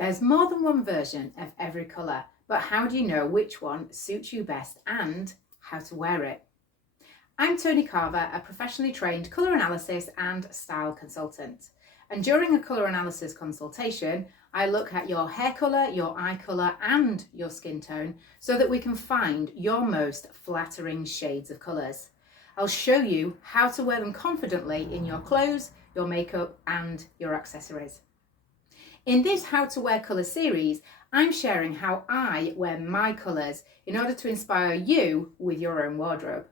There's more than one version of every colour, but how do you know which one suits you best and how to wear it? I'm Toni Carver, a professionally trained colour analysis and style consultant. And during a colour analysis consultation, I look at your hair colour, your eye colour and your skin tone so that we can find your most flattering shades of colours. I'll show you how to wear them confidently in your clothes, your makeup and your accessories. In this How to Wear Colour series, I'm sharing how I wear my colours in order to inspire you with your own wardrobe.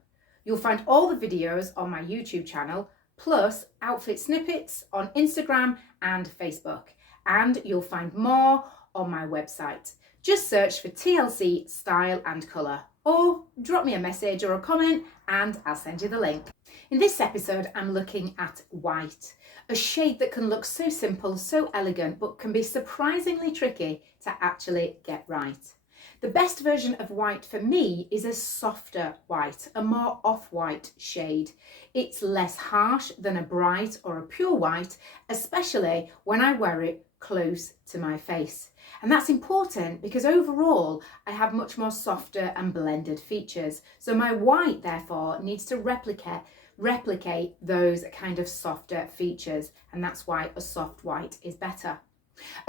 You'll find all the videos on my YouTube channel, plus outfit snippets on Instagram and Facebook. And you'll find more on my website. Just search for TLC Style and Colour, or drop me a message or a comment and I'll send you the link. In this episode, I'm looking at white, a shade that can look so simple, so elegant, but can be surprisingly tricky to actually get right. The best version of white for me is a softer white, a more off-white shade. It's less harsh than a bright or a pure white, especially when I wear it close to my face. And that's important because overall I have much more softer and blended features. So my white therefore needs to replicate those kind of softer features, and that's why a soft white is better.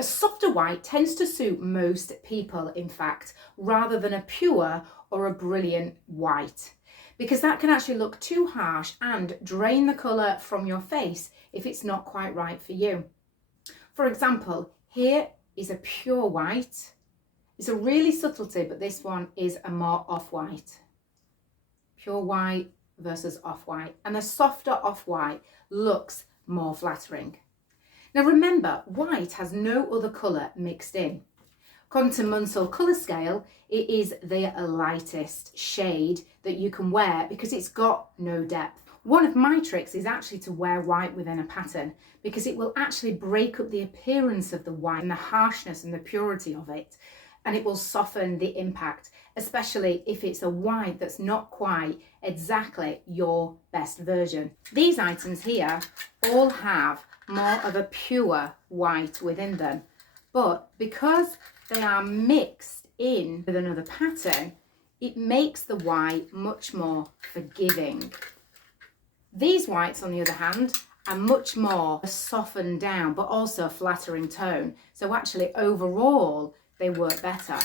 A softer white tends to suit most people, in fact, rather than a pure or a brilliant white, because that can actually look too harsh and drain the colour from your face if it's not quite right for you. For example, here is a pure white. It's a really subtlety, but this one is a more off-white. Pure white versus off-white, and a softer off-white looks more flattering. Now remember, white has no other colour mixed in. According to Munsell colour scale, it is the lightest shade that you can wear because it's got no depth. One of my tricks is actually to wear white within a pattern because it will actually break up the appearance of the white and the harshness and the purity of it, and it will soften the impact, especially if it's a white that's not quite exactly your best version. These items here all have more of a pure white within them, but because they are mixed in with another pattern, it makes the white much more forgiving. These whites, on the other hand, are much more softened down, but also a flattering tone. So actually, overall, they work better.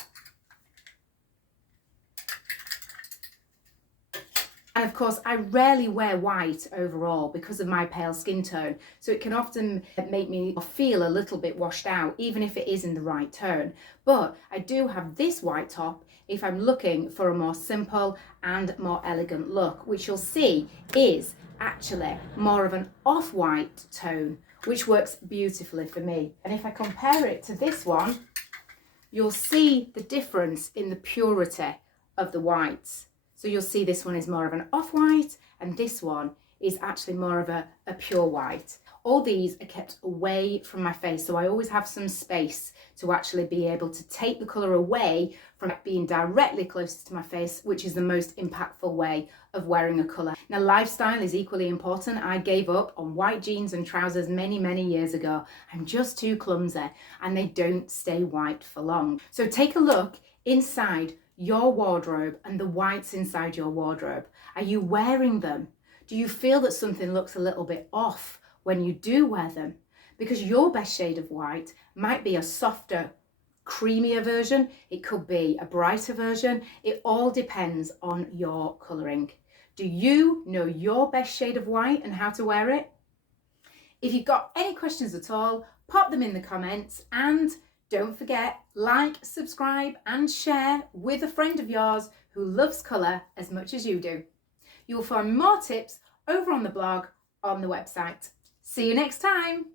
And of course, I rarely wear white overall because of my pale skin tone. So it can often make me feel a little bit washed out, even if it is in the right tone. But I do have this white top if I'm looking for a more simple and more elegant look, which you'll see is actually more of an off-white tone, which works beautifully for me. And if I compare it to this one, you'll see the difference in the purity of the whites. So you'll see this one is more of an off-white and this one is actually more of a pure white. All these are kept away from my face, so I always have some space to actually be able to take the colour away from it being directly closest to my face, which is the most impactful way of wearing a colour. Now, lifestyle is equally important. I gave up on white jeans and trousers many years ago. I'm just too clumsy and they don't stay white for long. So take a look inside your wardrobe and the whites inside your wardrobe. Are you wearing them? Do you feel that something looks a little bit off when you do wear them? Because your best shade of white might be a softer, creamier version. It could be a brighter version. It all depends on your colouring. Do you know your best shade of white and how to wear it? If you've got any questions at all, pop them in the comments, and don't forget, like, subscribe and share with a friend of yours who loves colour as much as you do. You'll find more tips over on the blog on the website. See you next time.